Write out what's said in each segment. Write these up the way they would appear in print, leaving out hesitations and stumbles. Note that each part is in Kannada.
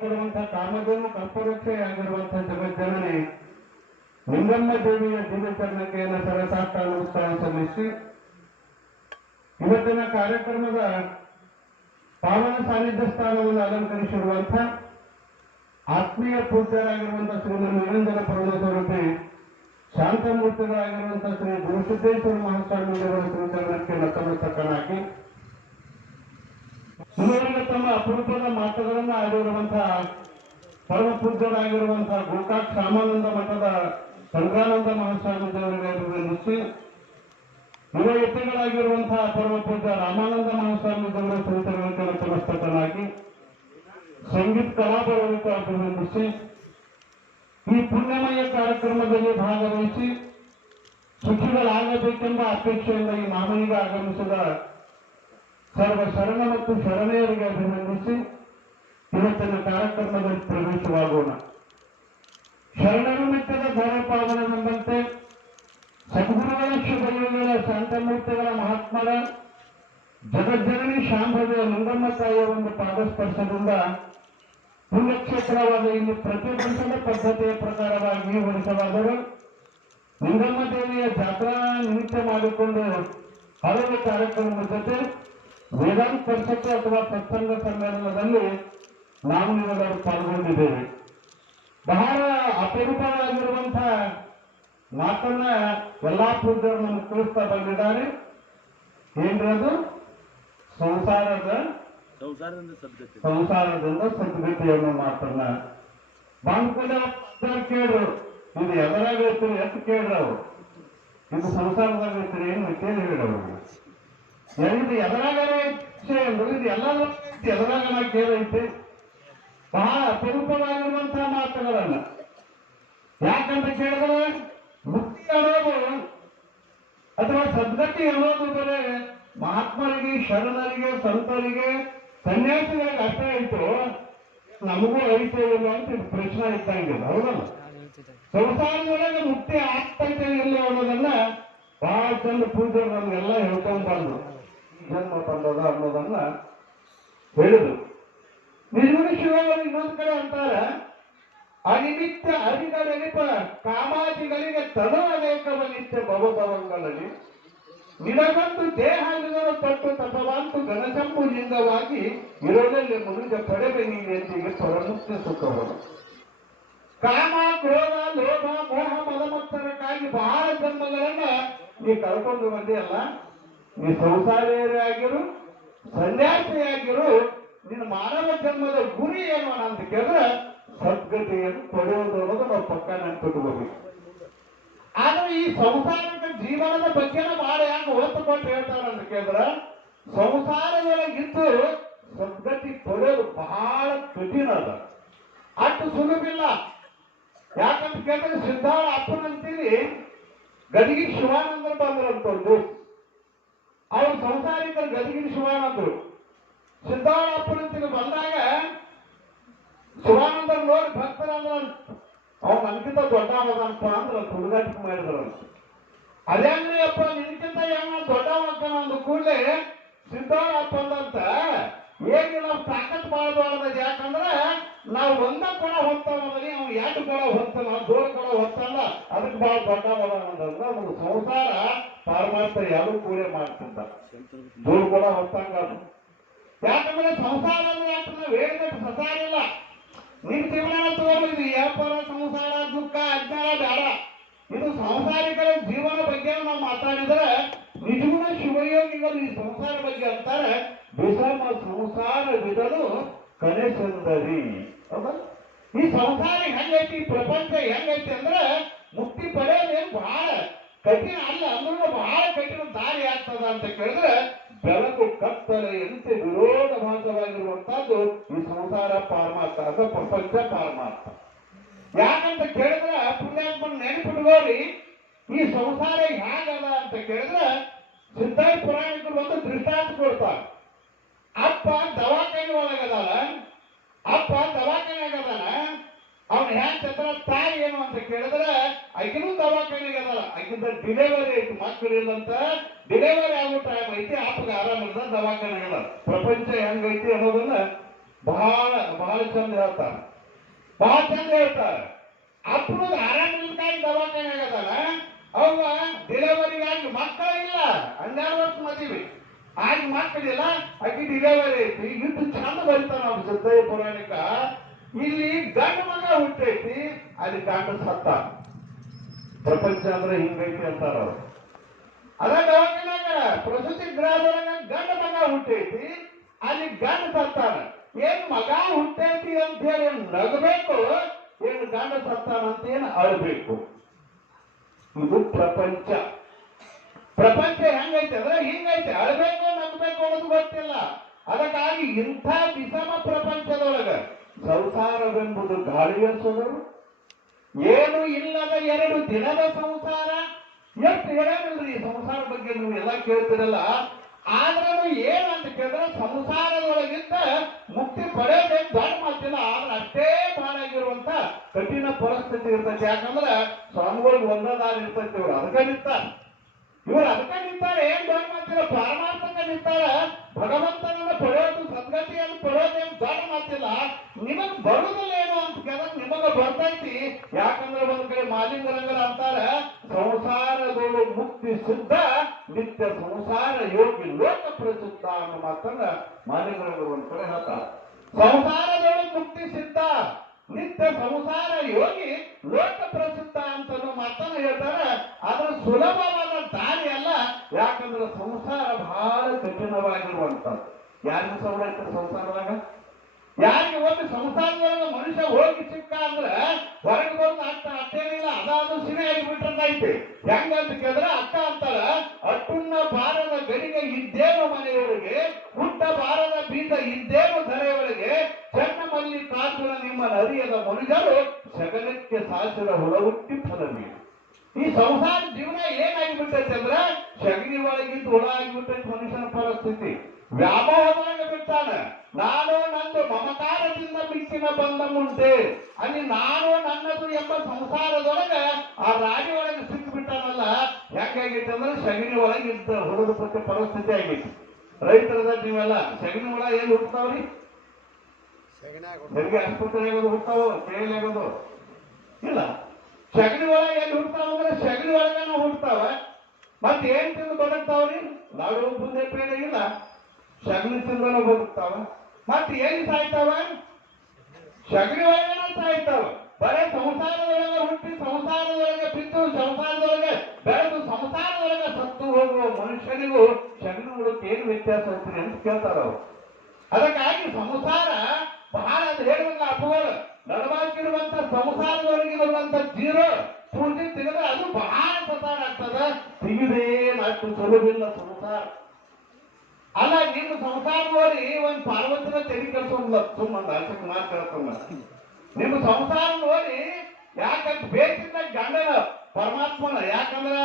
ಕೊಡುವಂತಹ ಕಾಮಧೇನು ಕಲ್ಪವೃಕ್ಷೆಯಾಗಿರುವಂತಹ ಜಗಜ್ಜನನಿ ನಿಂಗಮ್ಮ ದೇವಿಯ ದಿವ್ಯಚರಣಕ್ಕೆ ಸರಸಾಷ್ಟಾಂಗ ಉತ್ಸವ ಸಲ್ಲಿಸಿ ಇವತ್ತಿನ ಕಾರ್ಯಕ್ರಮದ ಪಾವನ ಸಾನ್ನಿಧ್ಯ ಸ್ಥಾನವನ್ನು ಅಲಂಕರಿಸಿರುವಂತಹ ಆತ್ಮೀಯ ಪೂಜ್ಯರಾಗಿರುವಂತಹ ಶ್ರೀ ನಿರಂಜನ ಪರಮ ಸ್ವರೂಪಿ ಶಾಂತಮೂರ್ತಿಗಳಾಗಿರುವಂತಹ ಶ್ರೀ ಗುರುಸಿದ್ದೇಶ್ವರ ಮಹಾಸ್ವಾಮಿಯವರ ಶ್ರೀಚರಣಕ್ಕೆ ನತಮಸ್ತಕನಾಗಿ ಇನ್ನೊಂದು ತಮ್ಮ ಅಪರೂಪದ ಮಾತುಗಳನ್ನು ಆಡಿರುವಂತಹ ಪರಮ ಪೂಜ್ಯರಾಗಿರುವಂತಹ ಗೋಕಾಕ್ ಶ್ಯಾಮಾನಂದ ಮಠದ ಸಂಕ್ರಾನಂದ ಮಹಾಸ್ವಾಮಿಯವರಿಗೆ ಅಭಿನಂದಿಸಿ ಯುವ ಯತಿಗಳಾಗಿರುವಂತಹ ಪರಮ ಪೂಜ್ಯ ರಾಮಾನಂದ ಮಹಾಸ್ವಾಮಿಯವರ ಶ್ರೀಚರಣಕ್ಕೆ ನತಮಸ್ತಕನಾಗಿ ಸಂಗೀತ ಕಲಾಪರಕ್ಕೆ ಅಭಿನಂದಿಸಿ ಈ ಪುಣ್ಯಮಯ ಕಾರ್ಯಕ್ರಮದಲ್ಲಿ ಭಾಗವಹಿಸಿ ಸುಖಿಗಳಾಗಬೇಕೆಂಬ ಅಪೇಕ್ಷೆಯಿಂದ ಈ ಮಾನವಿಗೆ ಆಗಮಿಸಿದ ಸರ್ವ ಶರಣ ಮತ್ತು ಶರಣೆಯರಿಗೆ ಅಭಿನಂದಿಸಿ ಇವತ್ತಿನ ಕಾರ್ಯಕ್ರಮದಲ್ಲಿ ಪ್ರವೇಶವಾಗೋಣ. ಶರಣರು ಮೆಚ್ಚದ ಧರ್ಮಪಾವನವೆಂಬಂತೆ ಸದ್ಗುರುಗಳ ಶುಭಯೋಗಿಗಳ ಶಾಂತಮೂರ್ತಿಗಳ ಮಹಾತ್ಮರ ಜಗಜ್ಜನನಿ ಶಾಂಭವಿಯ ಲಿಂಗಮ್ಮ ತಾಯಿಯ ಒಂದು ಪಾದಸ್ಪರ್ಶದಿಂದ ಪುಣ್ಯಕ್ಷೇತ್ರವಾದ ಇಲ್ಲಿ ಪ್ರತಿ ವರ್ಷದ ಪದ್ಧತಿಯ ಪ್ರಕಾರವಾಗಿ ಈ ವರ್ಷವಾದರೂ ಲಿಂಗಮ್ಮ ದೇವಿಯ ಜಾತ್ರಾ ನಿಮಿತ್ತ ಮಾಡಿಕೊಂಡು ಹಲವು ಕಾರ್ಯಕ್ರಮದ ಜೊತೆ ವೇದಾಂತ ಪರಿಷತ್ತು ಅಥವಾ ಸತ್ಸಂಗ ಸಮ್ಮೇಳನದಲ್ಲಿ ನಾವು ನೀವೆಲ್ಲರೂ ಪಾಲ್ಗೊಂಡಿದ್ದೇವೆ. ಬಹಳ ಅಪರೂಪವಾಗಿರುವಂತಹ ಮಾತನ್ನ ಎಲ್ಲಾ ಪೂಜ್ಯರು ನಮಗೆ ತಿಳಿಸ್ತಾ ಬಂದಿದ್ದಾರೆ. ಏನ್ರದು? ಸಂಸಾರದಿಂದ ಸದ್ಗತಿಯನ್ನು ಮಾತನ್ನ ಬಾಂಡ್ಕೂಲ ಕೇಳ್ರು. ಇದು ಎದರಾಗೈತ್ರಿ ಎಷ್ಟು ಕೇಳ್ರವ್ರು. ಇದು ಸಂಸಾರದಾಗ ಐತ್ರಿ ಏನು ಕೇಳಿ ಹೇಳವ್ರು. ಇದು ಎದರಾಗನೇ ಇಚ್ಛೆ ಅಂದ್ರು ಇದು ಎಲ್ಲ ಎದರಾಗನ ಕೇಳೈತಿ. ಬಹಳ ಅಪರೂಪವಾಗಿರುವಂತಹ ಮಾತುಗಳನ್ನ ಯಾಕಂತ ಕೇಳಿದ್ರೆ ಮುಕ್ತಿ ಅನ್ನೋದು ಅಥವಾ ಸದ್ಗತಿ ಅನ್ನೋದು ಬರೇ ಮಹಾತ್ಮರಿಗೆ, ಶರಣರಿಗೆ, ಸಂತರಿಗೆ, ಸನ್ಯಾಸಿಗಳಿಗೆ ಅಷ್ಟೇ ಐತು, ನಮಗೂ ಐತೆ ಇಲ್ಲ ಅಂತ ಇದು ಪ್ರಶ್ನೆ ಇದ್ದಂಗಿಲ್ಲ. ಹೌದಲ್ಲ? ಸಂಸಾರದೊಳಗೆ ಮುಕ್ತಿ ಆಗ್ತೈತೆ ಇಲ್ಲ ಅನ್ನೋದನ್ನ ಬಹಳ ಚಂದ ಪೂಜೆರು ನಮ್ಗೆಲ್ಲ ಹೇಳ್ಕೊಂಡ್ ಬಂದ್ರು. ಜನ್ಮ ತಂದದ ಅನ್ನೋದನ್ನ ಹೇಳಿದ್ರು. ನಿರ್ಗುಣ ಶಿವವರು ಇನ್ನೊಂದು ಕಡೆ ಅಂತಾರೆ, ಅನಿಮಿತ್ಯ ಅರಿಗಳೆನಿಪ ಕಾಮಾದಿಗಳಿಗೆ ತನು ಅನೇಕವ ನಿತ್ಯ ಭವಭವಂಗಳಲ್ಲಿ ನಿನಗಂದು ದೇಹಾದಿಗಳು ತೊಟ್ಟು ತಪವಾಂತು ಘನಸಂಪು ಲಿಂಗವಾಗಿ ಇರೋದಲ್ಲಿ ಮುನುಜ ಪಡೆವೆ ನೀನೆಂದಿಗೆ ಪರಮುಕ್ತಿ ಸುಖವನ್ನು. ಕಾಮ, ಕ್ರೋಧ, ಲೋಭ, ಮೋಹ, ಮದಮತ್ತರಕ್ಕಾಗಿ ಬಹಳ ಜನ್ಮಗಳನ್ನ ನೀ ಕಳ್ಕೊಂಡು ಬಂದಿಯಲ್ಲ. ನೀ ಸಂಸಾರಿಯರೇ ಆಗಿರು, ಸನ್ಯಾಸಿಯಾಗಿರು, ನಿನ್ನ ಮಾನವ ಜನ್ಮದ ಗುರಿ ಏನು ಅಂತ ಕೇಳಿದ್ರೆ ಸದ್ಗತಿಯನ್ನು ಪಡೆಯುವುದು ಅನ್ನೋದು ನಾವು ಪಕ್ಕ ನೆನ್ಪಿಟ್ಕೋಬೇಕು. ಆದ್ರೆ ಈ ಸಂಸಾರಿಕ ಜೀವನದ ಬಗ್ಗೆನ ಬಹಳ ಯಾಕೆ ಒತ್ತು ಕೊಟ್ಟು ಹೇಳ್ತಾರ ಅಂತ ಕೇಳಿದ್ರ ಸಂಸಾರದೊಳಗಿದ್ದು ಸದ್ಗತಿ ಪಡೆಯೋದು ಬಹಳ ಕಠಿಣ ಅದ, ಅಷ್ಟು ಸುಲಭಿಲ್ಲ. ಯಾಕಂತ ಕೇಳಿದ್ರೆ ಸಿದ್ಧಾಳ ಅಪ್ಪನಂತೀವಿ ಗದಗಿ ಶಿವಾನಂದರು ಬಂದ್ರಂತಂದು ಅವ್ರು ಸಂಸಾರಿಕರು ಗದಗಿರಿ ಶಿವಾನಂದರು. ಸಿದ್ಧಾಳ ಅಪ್ಪನಂತೀನಿ ಬಂದಾಗ ಶಿವಾನಂದರು ನೋಡಿ ಭಕ್ತರಂದ್ರ ಅವ್ನು ನನ್ಕಿಂತ ದೊಡ್ಡವನಪ್ಪ ಅಂದ್ರೆ ಹುಡುಗಾಟಿಕೆ ಮಾಡಿದ್ರು. ಅದೇನ್ರಿ ಅಪ್ಪ ನಿನ್ಕಿಂತ ಹೆಂಗ ದೊಡ್ಡವನ ಅಂದ ಕೂಡಲೇ ಸಿದ್ಧಾಳಪ್ಪ ಅಂದಂತ ಹೇಗೆ ನಾವು ತಾಕತ್ ಮಾಡಬಾರ್ದ. ಯಾಕಂದ್ರೆ ನಾವು ಒಂದ ಕೊಡ ಹೊತ್ತವನಿ, ಅವ್ನು ಎರಡು ಕೊಡ ಹೊತ್ತಾನ, ದೋಡ್ ಕೊಡ ಹೊತ್ತಲ್ಲ, ಅದಕ್ಕೆ ಬಹಳ ದೊಡ್ಡವನ ಅಂತಂದ್ರೆ ಅವ್ನು ಸಂಸಾರ ಪಾರಮಾರ್ಥ ಯಾರು ಕೂಡೆ ಮಾಡ್ತಿದ್ದ, ದೋಡ್ ಕೊಡ ಹೊತ್ತಂಗ. ಯಾಕಂದ್ರೆ ಸಂಸಾರ ಅಂದ್ರೆ ಯಾಕೆ ನಾವು ಹೇಳಿದಟ್ಟು ಸಸಾರ ಇಲ್ಲ. ನಿನ್ ಜೀವನ ತಗೋದು ಇದು ವ್ಯಾಪಾರ, ಸಂಸಾರ, ದುಃಖ, ಅಜ್ಞಾನ ಬೇಡ. ಇದು ಸಂಸಾರಿಕರ ಜೀವನ ಬಗ್ಗೆ ನಾವು ಮಾತಾಡಿದ್ರೆ ನಿಜಗುಣ ಶಿವಯೋಗಿಗಳು ಈ ಸಂಸಾರ ಬಗ್ಗೆ ಅಂತಾರೆ, ವಿಷಮ ಸಂಸಾರ ಬಿಡಲು ಕನೆಸುಂದರಿ. ಹೌದಾ? ಈ ಸಂಸಾರ ಹೆಂಗೈತಿ, ಪ್ರಪಂಚ ಹೆಂಗೈತಿ ಅಂದ್ರೆ ಮುಕ್ತಿ ಪಡೆಯೋದೇನು ಬಹಳ ಕಠಿಣ ಅಲ್ಲ, ಅಂದ್ರೂ ಬಹಳ ಕಠಿಣ ದಾರಿ ಆಗ್ತದ ಅಂತ ಕೇಳಿದ್ರೆ ಬೆಳಕು ಕತ್ತಲೆಯಂತೆ ವಿರೋಧಾಭಾಸವಾಗಿರುವಂತಹದ್ದು ಈ ಸಂಸಾರ ಪಾರಮಾರ್ಥ ಅಥವಾ ಪ್ರಪಂಚ ಪಾರಮಾರ್ಥ. ಯಾಕಂತ ಕೇಳಿದ್ರೆ ಪುಣ್ಯಾತ್ಮನ ನೆನಪಿಟ್ಕೋರಿ, ಈ ಸಂಸಾರ ಹೇಗದ ಅಂತ ಕೇಳಿದ್ರೆ ಸಿದ್ಧಾಯ ಪುರಾಣಿಕರು ಒಂದು ದೃಷ್ಟಾಂತ ಕೊಡ್ತಾರೆ. ಅಪ್ಪ ದವಾಖಾನೆ ಒಳಗದಾನ, ಅಪ್ಪ ದವಾಖಾನೆಗದಾನ, ಅವ್ನ ಹ್ಯಾಂಗ ಚಂದ್ರ ತಾಯಿ ಏನು ಅಂತ ಕೇಳಿದ್ರೆ ಆಕಿನೂ ದವಾಖಾನೆಗೆ ಅದಲ್ಲ, ಆಕಿಂದ ಡಿಲೆವರಿ ಐತಿ, ಮಕ್ಕಳಿಲ್ಲಂತ ಡಿಲೆವರಿ ಆಗೋ ಟೈಮ್ ಐತಿ, ಅಪ್ಪಗೆ ಆರಾಮಿಲ್ಲ, ದವಾಖಾನೆಗದ. ಪ್ರಪಂಚ ಹೆಂಗೈತಿ ಅನ್ನೋದನ್ನ ಬಹಳ ಬಹಳ ಚಂದ ಹೇಳ್ತಾರೆ, ಬಹಳ ಚಂದ ಹೇಳ್ತಾರೆ. ಅಪ್ಪನದ ಆರಾಮಿಲ್ಕಾಯಿ ದವಾಖಾನೆ ಆಗದಲ್ಲ, ಅವ ಡೆಲಿವರಿಗಾಗಿ ಮಕ್ಕಳಿಲ್ಲ, 12 ವರ್ಷ ಮದುವೆ ಆಗಿ ಮಕ್ಕಳಿಲ್ಲ, ಆಕಿ ಡಿಲಿವರಿ ಐತಿ. ಇದ್ದು ಚಂದ ಬರೀತಾನ ಅವ್ರು ಸಿದ್ದಯ್ಯ ಪುರಾಣಿಕ. ಇಲ್ಲಿ ಗಂಡು ಮಗ ಹುಟ್ಟೈತಿ, ಅಲ್ಲಿ ಗಂಡ ಸತ್ತ. ಪ್ರಪಂಚ ಅಂದ್ರೆ ಹಿಂಗೈತಿ ಅಂತಾರ ಅವ್ರು. ಅದ ದವಾಖಾನ್ಯಾಗ ಪ್ರಸೂತಿ ಗೃಹದೊಳಗ ಗಂಡ ಮಗ ಹುಟ್ಟೈತಿ, ಅಲ್ಲಿ ಗಂಡ ಸತ್ತಾನ. ಏನ್ ಮಗ ಹುಟ್ಟೈತಿ ಅಂತ ಹೇಳಿ ನಗಬೇಕು, ಏನು ಗಂಡ ಸತ್ತಾನ ಅಂತ ಏನು ಅಳಬೇಕು. ಇದು ಪ್ರಪಂಚ. ಪ್ರಪಂಚ ಹೆಂಗೈತೆ ಅಂದ್ರೆ ಹಿಂಗೈತೆ, ಅಳಬೇಕು ನಗಬೇಕು ಅನ್ನೋದು ಗೊತ್ತಿಲ್ಲ. ಅದಕ್ಕಾಗಿ ಇಂಥ ವಿಷಮ ಪ್ರಪಂಚದೊಳಗ ಸಂಸಾರವೆಂಬುದು ಗಾಳಿಯ ಸೊಗರು, ಏನು ಇಲ್ಲದ 2 ದಿನದ ಸಂಸಾರ. ಎಷ್ಟು ಹೇಳೋದಿಲ್ರಿ ಈ ಸಂಸಾರ ಬಗ್ಗೆ, ನೀವು ಎಲ್ಲ ಕೇಳ್ತಿರಲ್ಲ. ಆದ್ರೂ ಏನಂತ ಕೇಳಿದ್ರೆ ಸಂಸಾರದೊಳಗಿಂದ ಮುಕ್ತಿ ಪಡೆಯೋದೇನು ದೊಡ್ಡ ಮಾತಿಲ್ಲ. ಆದ್ರೆ ಅಷ್ಟೇ ಬಾಳಾಗಿರುವಂತ ಕಠಿಣ ಪರಿಸ್ಥಿತಿ ಇರ್ತೈತಿ. ಯಾಕಂದ್ರೆ ಸ್ವಾಮಿಗಳಿಗೆ ಒಂದೊಂದಾರು ಇರ್ತೈತಿ. ಇವ್ರು ಅದಕ್ಕೆ ನಿಂತಾರೆ, ಇವ್ರು ಅದಕ್ಕೆ ನಿಂತಾರೆ. ಏನ್ ದೊಡ್ಡ ಮಾತಿಲ್ಲ, ಪಾರಮಾರ್ಥಕ ನಿಂತಾರ. ಭಗವಂತನನ್ನ ಪಡೆಯೋದು, ಸದ್ಗತಿಯನ್ನು ಪಡೆಯೋದೇನು ದೊಡ್ಡ ಮಾತಿಲ್ಲ. ನಿಮಗ್ ಬರುದಿಲ್ಲ ಏನು ಅಂತ ಕೇಳಿದ್ರೆ ನಿಮಗ ಬರ್ತೈತಿ. ಯಾಕಂದ್ರೆ ಒಂದ್ ಕಡೆ ಮಾಲಿಂಗರಂಗರ ಅಂತಾರ, ಸಂಸಾರದೊಳು ಮುಕ್ತಿ ಸಿದ್ಧ, ನಿತ್ಯ ಸಂಸಾರ ಯೋಗಿ ಲೋಕ ಪ್ರಸಿದ್ಧ ಅನ್ನೋ ಮಾತನ್ನ ಮಾಲಿಂಗರಂಗರು ಒಂದ್ ಕಡೆ ಹೇಳ್ತಾರ. ಸಂಸಾರದೊಳು ಮುಕ್ತಿ ಸಿದ್ಧ, ನಿತ್ಯ ಸಂಸಾರ ಯೋಗಿ ಲೋಕ ಪ್ರಸಿದ್ಧ ಅಂತ ಮಾತನ್ನ ಹೇಳ್ತಾರೆ. ಅದರ ಸುಲಭವಾದ ದಾರಿ ಅಲ್ಲ. ಯಾಕಂದ್ರೆ ಸಂಸಾರ ಬಹಳ ಕಠಿಣವಾಗಿರುವಂತದ್ದು. ಯಾರಿಗೂ ಸವಲತ್ತು ಸಂಸಾರದಾಗ? ಯಾರಿಗೆ ಒಂದು ಸಂಸಾರದೊಳಗ ಮನುಷ್ಯ ಹೋಗಿ ಸಿಕ್ಕ ಅಂದ್ರೆ ಹೊರಗೆ ಬಂದು ಅಷ್ಟೇನಿಲ್ಲ, ಅದಾದ್ರೂ ಸಿನೆ ಆಗಿಬಿಟ್ಟೈತಿ. ಹೆಂಗಂತ ಕೇಳಿದ್ರೆ ಅಕ್ಕ ಅಂತಾರ, ಅಟ್ಟುನ್ನ ಬಾರದ ಗಡಿಗೆ ಇದ್ದೇನು ಮನೆಯೊಳಗೆ, ಹುಟ್ಟ ಬಾರದ ಬೀಜ ಇದ್ದೇನು ಧರೆಯೊಳಗೆ, ಚೆನ್ನ ಮಲ್ಲಿಕಾರ್ಜುನ ನಿಮ್ಮ ಅರಿಯದ ಮನುಜರು ಸಗಲಕ್ಕೆ ಸಾಸಿರ ಹುಳಹುಟ್ಟಿ ಫಲವೇ. ಈ ಸಂಸಾರ ಜೀವನ ಏನಾಗಿಬಿಟ್ಟೈತೆ ಅಂದ್ರೆ ಸಗಣಿ ಒಳಗಿದ್ದು ಹುಳ ಆಗಿಬಿಟ್ಟೈತಿ ಮನುಷ್ಯನ ಪರಿಸ್ಥಿತಿ. ವ್ಯಾಮೋಹದೊಳಗೆ ಬಿಟ್ಟಾನ. ನಾನು ನಂದು ಮಮಕಾರದಿಂದ ಮಿಕ್ಕಿನ ಬಂದ ಮುಂದೆ ಅಲ್ಲಿ ನಾನು ನನ್ನದು ಎಂಬ ಸಂಸಾರದೊಳಗ ಆ ರಾಡಿ ಒಳಗೆ ಸಿಕ್ಕು ಬಿಟ್ಟಾನಲ್ಲ. ಹೆಂಗಾಗೈತೆ ಅಂದ್ರೆ ಸಗಣಿ ಒಳಗಿದ್ದ ಹುಡುಗ ಪ್ರತಿ ಪರಿಸ್ಥಿತಿ ಆಗೈತಿ. ರೈತರದ ನೀವೆಲ್ಲ ಸಗಣಿ ಒಳ ಏನ್ ಹುಡ್ತಾವ್ರಿ? ಹೆರಿಗೆ ಆಸ್ಪತ್ರೆಯಾಗೋದು ಹುಡ್ತಾವ, ಕೇಳಿ ಆಗೋದು ಇಲ್ಲ. ಸಗಣಿ ಒಳ ಎಲ್ಲಿ ಹುಡ್ತಾವ ಅಂದ್ರೆ ಸಗಣಿ ಒಳಗನ ಹುಡ್ತಾವ. ಮತ್ತೆ ಏನ್ ತಿಂದು ಬದುಕ್ತಾವ್ರಿ? ಲಾಡು ಬುಂದೆ ಪೇಡೆ ಇಲ್ಲ, ಸಗಣಿ ತಿಂದನ ಬದುಕ್ತಾವ. ಮತ್ತೆ ಎಲ್ಲಿ ಸಾಯ್ತಾವ? ಸಗಣಿ ಒಳಗನ ಸಾಯ್ತಾವ. ಬರೇ ಸಂಸಾರದೊಳಗೆ ಹುಟ್ಟಿ ಸಂಸಾರದೊಳಗೆ ಬಿದ್ದು ಸಂಸಾರದೊಳಗೆ ಬೆಳೆದು ಸಂಸಾರದೊಳಗೆ ಸತ್ತು ಹೋಗುವ ಮನುಷ್ಯನಿಗೂ ಸಗಣಿ ಒಳಗೆ ಏನು ವ್ಯತ್ಯಾಸ ಐತ್ರಿ ಅಂತ ಕೇಳ್ತಾರ ಅವ್ರು. ಅದಕ್ಕಾಗಿ ಸಂಸಾರ ಬಹಳ ಹೇಳುವಂತ ಅಪವಾದ. ನಡವಾಗಿರುವಂತ ಸಂಸಾರದೊಳಗಿರುವಂತ ಜೀರೋ ಪೂರ್ತಿ ತೆಗೆದ್ರೆ ಅದು ಬಹಳ ಸತಾರ ಆಗ್ತದ. ತೆಗೆದೇನು ಅಷ್ಟು ಸುಲಭಿಲ್ಲ ಸಂಸಾರ ಅಲ್ಲ. ನಿನ್ನ ಸಂಸಾರ ನೋಡಿ ಒಂದ್ ಪಾರ್ವತಿನ ತೆಗಿ ಕಳ್ಸೋಲ್ಲ, ಸುಮ್ಮಂದ ಅಷ್ಟಕ್ಕೆ ಮಾತಾಡ್ಕೊಂಡ. ನಿಮ್ಮ ಸಂಸಾರ ನೋಡಿ ಯಾಕಂತ ಬೇಕಿದ್ದ ಗಂಡನ ಪರಮಾತ್ಮನ. ಯಾಕಂದ್ರ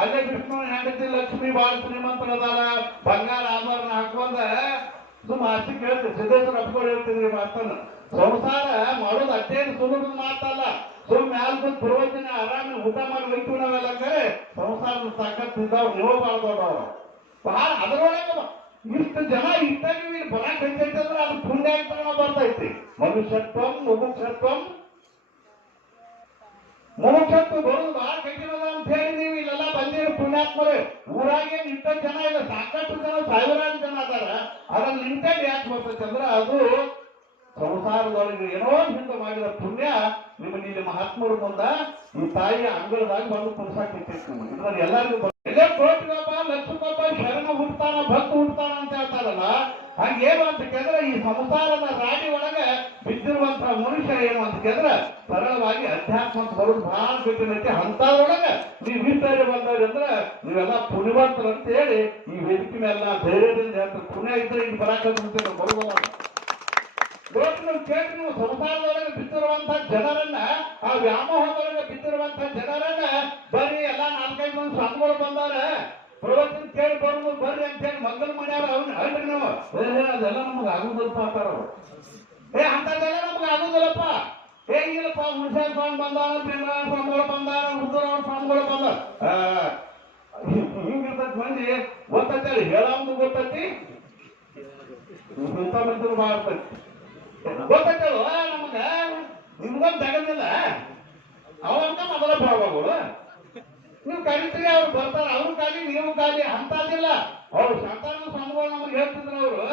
ಅಲ್ಲೇ ವಿಷ್ಣುನ ಹೆಂಡತಿ ಲಕ್ಷ್ಮಿ ಬಾಳ ಶ್ರೀಮಂತರದಾರ, ಬಂಗಾರ ಆಭರಣ ಹಾಕೊಂಡ ಸುಮ್ಮ ಅಷ್ಟು ಕೇಳ್ತೀವಿ. ಸಿದ್ದೇಶ್ವರ ಅಪ್ಕೊಂಡು ಹೇಳ್ತಿದ್ರಿ ಮಾತನ್ನ. ಸಂಸಾರ ಮಾಡೋದು ಅಷ್ಟೇನು ಸುಲಭದ ಮಾತಲ್ಲ. ಸುಮ್ ಮ್ಯಾಲ ಬಂದು ಪ್ರವಚನ ಆರಾಮ ಊಟ ಮಾಡಿ ಹೋಯ್ತು ನಾವೆಲ್ಲ ಕರೆ ಸಂಸಾರದ ತಾಕತ್ತಿದ್ದವ್ರು ನೀವು ಬಾಳ್ದವ್ರು ಬಹಳ. ಅದರೊಳಗೆ ಇಷ್ಟು ಜನ ಇಷ್ಟಾಗಿ ಬರಕ್ ಹಂಗೈತೆ ಅಂದ್ರೆ ಅದು ಪುಣ್ಯ ಅಂತ ಬರ್ತೈತಿ. ಮನುಷ್ಯತ್ವಂ ಮುಮುಕ್ಷತ್ವಂ, ಮುಮುಕ್ಷತ್ವ ಬರೋದು ಬಹಳ ಕಠಿಣದ ಅಂತ ಹೇಳಿ ನೀವು ಇಲ್ಲೆಲ್ಲ ಬಂದಿರೋ ಪುಣ್ಯಾತ್ಮರೇ. ಊರಾಗೇನು ಇಷ್ಟೊಂದು ಜನ ಇಲ್ಲ, ಸಾಕಷ್ಟು ಜನ, ಸಾವಿರಾರು ಜನ ಅದಾರ. ಅದನ್ನ ನಿಂತಲ್ಲಿ ಯಾಕೆ ಬರ್ತೈತೆ ಅಂದ್ರೆ ಅದು ಸಂಸಾರದೊಳಗೆ ಏನೋ ಹಿಂದೆ ಮಾಡಿದ ಪುಣ್ಯ ನಿಮ್ಮ ಮಹಾತ್ಮರ ಮುಂದ ಈ ತಾಯಿಯ ಅಂಗಳದಾಗ ಬಂದು ಕುಡ್ಸಾಕೈತಿ. ಇದ್ರಲ್ಲಿ ಎಲ್ಲರಿಗೂ ಎಲ್ಲೇ ಕೋಟಿಗೊಬ್ಬ ಲಕ್ಷಕ್ಕೊಬ್ಬ ಶರಣ ಹುಡ್ತಾನ, ಭಕ್ತ ಹುಡ್ತಾನ ಅಂತ ಹೇಳ್ತಾರಲ್ಲ. ಹಂಗೇನು ಅಂತ ಕೇಳಿದ್ರೆ ಈ ಸಂಸಾರದ ರಾಡಿ ಒಳಗೆ ಬಿದ್ದಿರುವಂತಹ ಮನುಷ್ಯ ಏನು ಅಂತ ಕೇಳಿದ್ರೆ ಸರಳವಾಗಿ ಅಧ್ಯಾತ್ಮ ಬರೋದು ಬಹಳ ಕಠಿಣೈತಿ. ಅಂತದ್ರೊಳಗೆ ನೀವು ಇಷ್ಟೇ ಬಂದವ್ರಿ ಅಂದ್ರೆ ನೀವೆಲ್ಲ ಪುಣ್ಯವಂತರು ಅಂತ ಹೇಳಿ ಈ ವೇದಿಕೆ ಮೇಲೆ ಧೈರ್ಯದಿಂದ ಹೇಳ್ತಾರೆ. ಪುಣ್ಯ ಇದ್ರೆ ಈಗ ಬರಾಕಂತ ಬರುವುದ ಕೇಳಿ. ನೀವು ಸಂಸಾರದೊಳಗೆ ಬಿದ್ದಿರುವಂತಹ ಜನರನ್ನ, ಆ ವ್ಯಾಮೋಹದೊಳಗೆ ಬಿದ್ದಿರುವಂತಹ ಜನರನ್ನ ಬರೀ ಎಲ್ಲಾ 4-5 ಮಂದಿ ಸ್ವಾಮಿಗಳು ಬಂದಾರ, ಪ್ರವಚನ ಕೇಳಿ ಬರುದು ಬರ್ರಿ ಅಂತ ಹೇಳಿ ಮಗನ ಮನೆಯವ್ರ ಅವ್ನ ಅಲ್ರಿ ನೀವು ಅದೆಲ್ಲ ನಮ್ಗೆ ಆಗುದಿಲ್ಲಪ್ಪ ಅಂತಾರ ಅವ್ರು. ಅಂತದೆಲ್ಲ ನಮ್ಗೆ ಆಗುದಿಲ್ಲಪ್ಪ. ಹೇಗಿಲ್ಲಪ್ಪ ಹುಣಸೆ ಸ್ವಾಮಿ ಬಂದಾರ, ಪ್ರೇಮರಾಯ ಸ್ವಾಮಿಗಳು ಬಂದಾರ, ರುದ್ರರಾವ್ ಸ್ವಾಮಿಗಳು ಬಂದಾರ. ಹಿಂಗಿರ್ತೈತಿ ಮಂದಿ ಗೊತ್ತೈತಿ, ಹೇಳೋದು ಗೊತ್ತೈತಿ, ಇಂಥ ಮಂದಿರು ಬಹಳ ಇರ್ತೈತಿ. ಗೊತ್ತೈತಲ್ವ ನಮಗ ನಿಮ್ಗೊಂದು ತಗದಿಲ್ಲ ಅವಂತ ಮೊದಲ ಭಾವಗಳು ನೀವು ಕರಿತೀರಿ ಅವ್ರು ಬರ್ತಾರ ಅವ್ರು ಖಾಲಿ ನೀವು ಖಾಲಿ ಅಂತದಿಲ್ಲ ಅವ್ರು ಸಂತಾನ ಸ್ವಾಮಿಗಳು ನಮ್ಗೆ ಹೇಳ್ತಿದ್ರು ಅವರು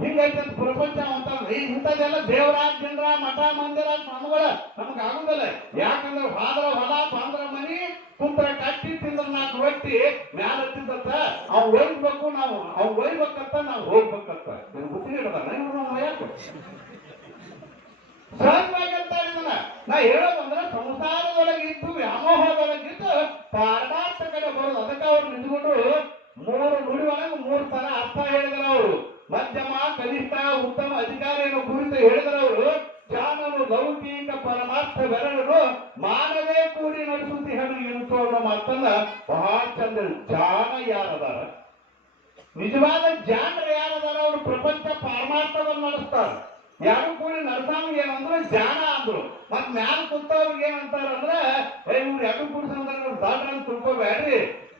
ಹಿಂಗೈತೆ ಪ್ರಪಂಚ ಅಂತಾರ ಇಂಥದ್ದೆಲ್ಲ ದೇವರಾಜ ಜನರ ಮಠ ಮಂದಿರ ಸ್ವಾಮಿಗಳ ನಮ್ಗೆ ಆಗುದಿಲ್ಲ ಯಾಕಂದ್ರೆ ಹಾದ್ರ ಹೊಲ ಪಾಂದ್ರ ಮನಿ ಕುಂತ್ರ ಕಟ್ಟಿ ತಿಂದ್ರ ನಾಲ್ಕು ರೊಟ್ಟಿ ಮ್ಯಾಲ ಹತ್ತಿದ್ದತ್ತ ಅವ್ನು ಒಯ್ಬೇಕು ನಾವು ಅವ್ನು ಒಯ್ಬೇಕಂತ ನಾವು ಹೋಗ್ಬೇಕಂತ ಬುದ್ಧಿ ಹಿಡ್ದಾನ ಯಾಕೆ ಸಹಜವಾಗಿ ಅಂತ ಇದನ್ನ ನಾ ಹೇಳೋದಂದ್ರೆ ಸಂಸಾರದೊಳಗಿದ್ದು ವ್ಯಾಮೋಹದೊಳಗಿದ್ದು ಪಾರಮಾರ್ಥ ಕಡೆ ಬರೋದು ಅದಕ್ಕೆ ಅವ್ರು ನಿಂತ್ಕೊಂಡು ಮೂರು ನುಡಿ ಒಳಗೆ ಮೂರು ತರ ಅರ್ಥ ಹೇಳಿದ್ರು ಅವರು ಮಧ್ಯಮ ಕನಿಷ್ಠ ಉತ್ತಮ ಅಧಿಕಾರಿಯನ್ನು ಕುರಿತು ಹೇಳಿದ್ರು ಅವರು ಜಾನರು ಲೌಕಿಕ ಪರಮಾರ್ಥವೆರಡರು ಮಾನವೇ ಕೂಡಿ ನಡೆಸುತ್ತಿ ಹೆಣ್ಣು ಎಂಟು ಅನ್ನೋ ಮಾತನ್ನ ಬಹಳ ಚಂದ ಜಾನ ಯಾರದಾರ ನಿಜವಾದ ಜಾನರು ಯಾರದಾರ ಅವರು ಪ್ರಪಂಚ ಪಾರಮಾರ್ಥವನ್ನು ನಡೆಸ್ತಾರೆ ಯಾರು ಕೂಡಿ ನಡ್ಸಾಂಗ್ ಏನಂದ್ರೆ ಜಾನ ಅಂದ್ರು ಮತ್ ಮ್ಯಾಲ ಕುಂತವ್ರಿಗೆ ಏನಂತಾರ ಅಂದ್ರೆ ಇವ್ರು ಎರಡು ಕೂಡ್ಸಂದ್ರೆ ದಾಟ ಅಂತ ತಿಳ್ಕೊಬೇಡ್ರಿ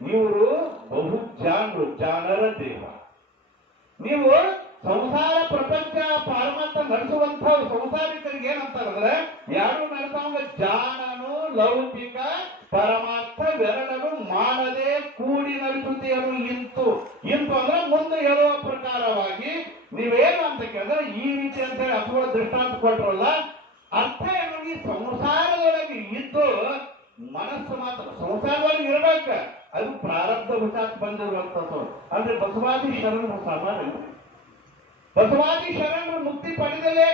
ಇವರು ಬಹು ಜಾನರು ಜಾನರ ದೇವ ನೀವು ಸಂಸಾರ ಪ್ರಪಂಚ ಪಾರಮಾರ್ಥ ನಡೆಸುವಂತ ಸಂಸಾರಿಕರಿಗೆ ಏನಂತಾರಂದ್ರೆ ಯಾರು ನಡೆಸಂಗ ಜಾನನು ಲೌಕಿಕ ಪರಮಾರ್ಥವೆರಡರು ಮಾಡದೆ ಕೂಡಿ ನಡೆಸುತ್ತೀಯರು ಇಂತು ಅಂದ್ರೆ ಮುಂದೆ ಹೇಳುವ ಪ್ರಕಾರವಾಗಿ ನೀವೇನು ಅಂತ ಕೇಳಿದ್ರೆ ಈ ರೀತಿ ಅಂತ ಹೇಳಿ ಅಥವಾ ದೃಷ್ಟಾಂತ ಕೊಟ್ರಲ್ಲ ಅರ್ಥ ಏನು ಈ ಸಂಸಾರದೊಳಗೆ ಇದ್ದು ಮನಸ್ಸು ಮಾತ್ರ ಸಂಸಾರದೊಳಗೆ ಇರ್ಬೇಕ ಅದು ಪ್ರಾರಬ್ಧ ವಶಾತ್ ಬಂದಿರುವಂತದ್ದು ಅಂದ್ರೆ ಬಸವಾದಿ ಶರಣರು ಸಾಮಾನ್ಯ ಬಸವಾದಿ ಶರಣರು ಮುಕ್ತಿ ಪಡೆದಲೇ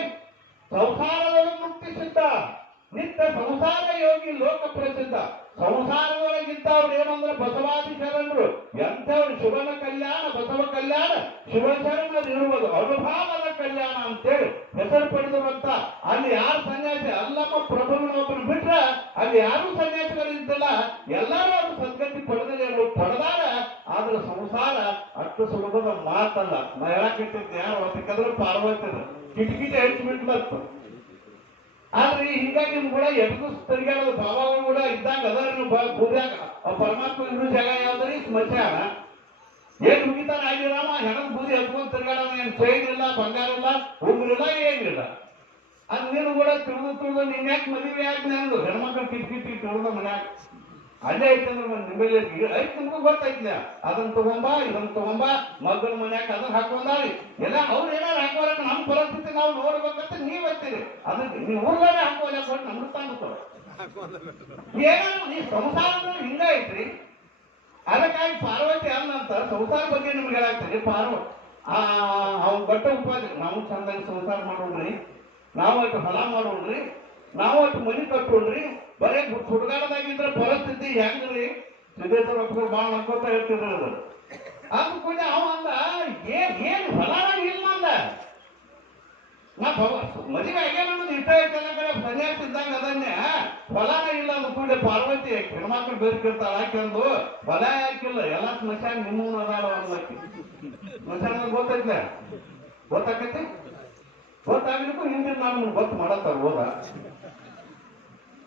ಸಂಸಾರದೊಳಗೆ ಮುಕ್ತಿ ಸಿದ್ಧ ನಿತ್ಯ ಸಂಸಾರ ಯೋಗಿ ಲೋಕ ಪ್ರಸಿದ್ಧ ಸಂಸಾರದೊಳಗಿದ್ದವ್ರು ಏನಂದ್ರೆ ಬಸವಾದಿ ಶರಣರು ಎಂಥವ್ರು ಶಿವನ ಕಲ್ಯಾಣ ಬಸವ ಕಲ್ಯಾಣ ಶಿವ ಶರಣರು ಇರುವುದು ಅನುಭಾವದ ಕಲ್ಯಾಣ ಅಂತೇಳಿ ಹೆಸರು ಪಡೆದಿರುವಂತ ಅಲ್ಲಿ ಯಾರು ಸನ್ಯಾಸಿ ಅಲ್ಲಮ್ಮ ಪ್ರಭುವಿನೊಬ್ಬರು ಬಿಟ್ರೆ ಅಲ್ಲಿ ಯಾರು ಸನ್ಯಾಸಿಗಳಿದ್ದಿಲ್ಲ ಎಲ್ಲರೂ ಅವರು ಸದ್ಗತಿ ಪಡೆದಿಲ್ಲ ಪಡೆದಾರ ಆದ್ರೆ ಸಂಸಾರ ಅಷ್ಟು ಸುಲಭದ ಮಾತಲ್ಲ ನಾ ಹೇಳಕ್ಕಿಟ್ಟಿದ್ದೆ ಯಾರು ಅದಕ್ಕಾದ್ರೂ ಪಾರ್ವತಿದ ಕಿಟಕಿಟಿ ಹಚ್ಚಿಬಿಟ್ಲತ್ತು ಆದ್ರೆ ಹೀಗಾಗಿ ನಿಮ್ ಕೂಡ ಎದ್ದು ತಿರುಗಾಡೋದು ಬಾಬಾಗಳು ಕೂಡ ಇದ್ದಾಗ ಅದರ ಭೂಮ್ಯಾಗ ಪರಮಾತ್ಮ ಇರೋ ಜಾಗ ಯಾವ್ದ್ರಿ ಸ್ಮಶಾನ ಏನ್ ಮುಗಿತಾರ ಆಗಿರಾಮ ಹೆಣದ ಬೂದಿ ಹತ್ಕೊಂಡ್ ತಿರುಗಾಡೋಣ ಏನ್ ಚೈನ್ ಇಲ್ಲ ಬಂಗಾರ ಇಲ್ಲ ಉಂಗ್ರಿಲ್ಲ ಏನಿಲ್ಲ ಅದ್ ನೀನು ಕೂಡ ತಿಳಿದು ನಿನ್ ಯಾಕೆ ಮದುವೆ ಆಗಿ ಅಂದ್ರು ಹೆಣ್ಮಕ್ಳು ಕಿಟಕಿ ತಿಳಿದ ಮನ್ಯಾಗ ಅಲ್ಲೇ ಐತಂದ್ರೆ ನಿಂಬಲ್ಲಿ ಐತ್ ನಿಮ್ಗೂ ಗೊತ್ತೈತ್ಲ ಅದನ್ನ ತಗೊಂಬ ಇದನ್ನ ತಗೊಂಬ ಮಗನ ಮನ್ಯಾಗ ಅದನ್ನ ಹಾಕೊಂಡಾರಿ ಎಲ್ಲ ಅವ್ರು ಏನಾರು ಹಾಕೋರ ನಮ್ ಪರಿಸ್ಥಿತಿ ನಾವು ನೋಡ್ಬೇಕಂತ ನೀವ್ ಹತ್ತೀರಿ ಅದಕ್ಕೆ ನೀವು ಊರ್ಗಾರೆ ಹಾಕೋಲ್ಲ ಕೊಟ್ಟು ನಮ್ಗೆ ತಾಂಡ್ತಾವ ಏನಾದ್ರು ಈ ಸಂಸಾರ ಹಿಂಗ ಐತ್ರಿ ಅದಕ್ಕಾಗಿ ಪಾರ್ವತಿ ಅನ್ನಂತ ಸಂಸಾರ ಬಗ್ಗೆ ನಿಮ್ಗೆ ಹೇಳಾಗ್ತದೆ ಅವ್ನ ಗಟ್ಟ ಉಪಾಧಿ ನಾವು ಚಂದಾಗಿ ಸಂಸಾರ ಮಾಡೋಣ್ರಿ ನಾವು ಅಷ್ಟು ಹೊಲ ಮಾಡೋಣ್ರಿ ನಾವು ಅಷ್ಟು ಮನಿ ಕಟ್ಟೋಣ್ರಿ ಬರೇ ಹುಡುಗಾಡದಾಗಿದ್ರೆ ಪರಿಸ್ಥಿತಿ ಹೆಂಗ್ರಿ ಸಿದ್ದೇಶ್ವರ ಒಬ್ಬರು ಬಾಳ ನಕ್ಕೋತ ಹೇಳ್ತಿದ್ರು ಅದು ಅದು ಕೂಡ ಅವ ಅಂದ ಏನ್ ಹೊಲಾನ ಇಲ್ಲ ಅಂದ ನಾ ಮದುವೆ ಆಗ್ಯಾನ ಅನ್ನೋದು ಇಷ್ಟ ಐತೆಲ್ಲ ಕಡೆ ಸನ್ಯಾಸ ಇದ್ದಂಗ ಅದನ್ನೇ ಹೊಲಾನ ಇಲ್ಲ ಅಂದ ಕೂಡ ಪಾರ್ವತಿ ಹೆಣ್ಮಕ್ಳು ಬೇರ್ಕಿರ್ತಾಳ ಹಾಕಂದು ಹೊಲ ಹಾಕಿಲ್ಲ ಎಲ್ಲ ಸ್ಮಶಾನ ನಿಮ್ಮೂನ ಅದಾವ ಅನ್ನೋಕಿ ಸ್ಮಶಾನ ಗೊತ್ತೈತ್ಲ ಗೊತ್ತಾಕೈತಿ ಗೊತ್ತಾಗ್ಲಿಕ್ಕೂ ಹಿಂದಿನ ನಾನು ಗೊತ್ತು ಮಾಡತ್ತಾರ ಹೋದ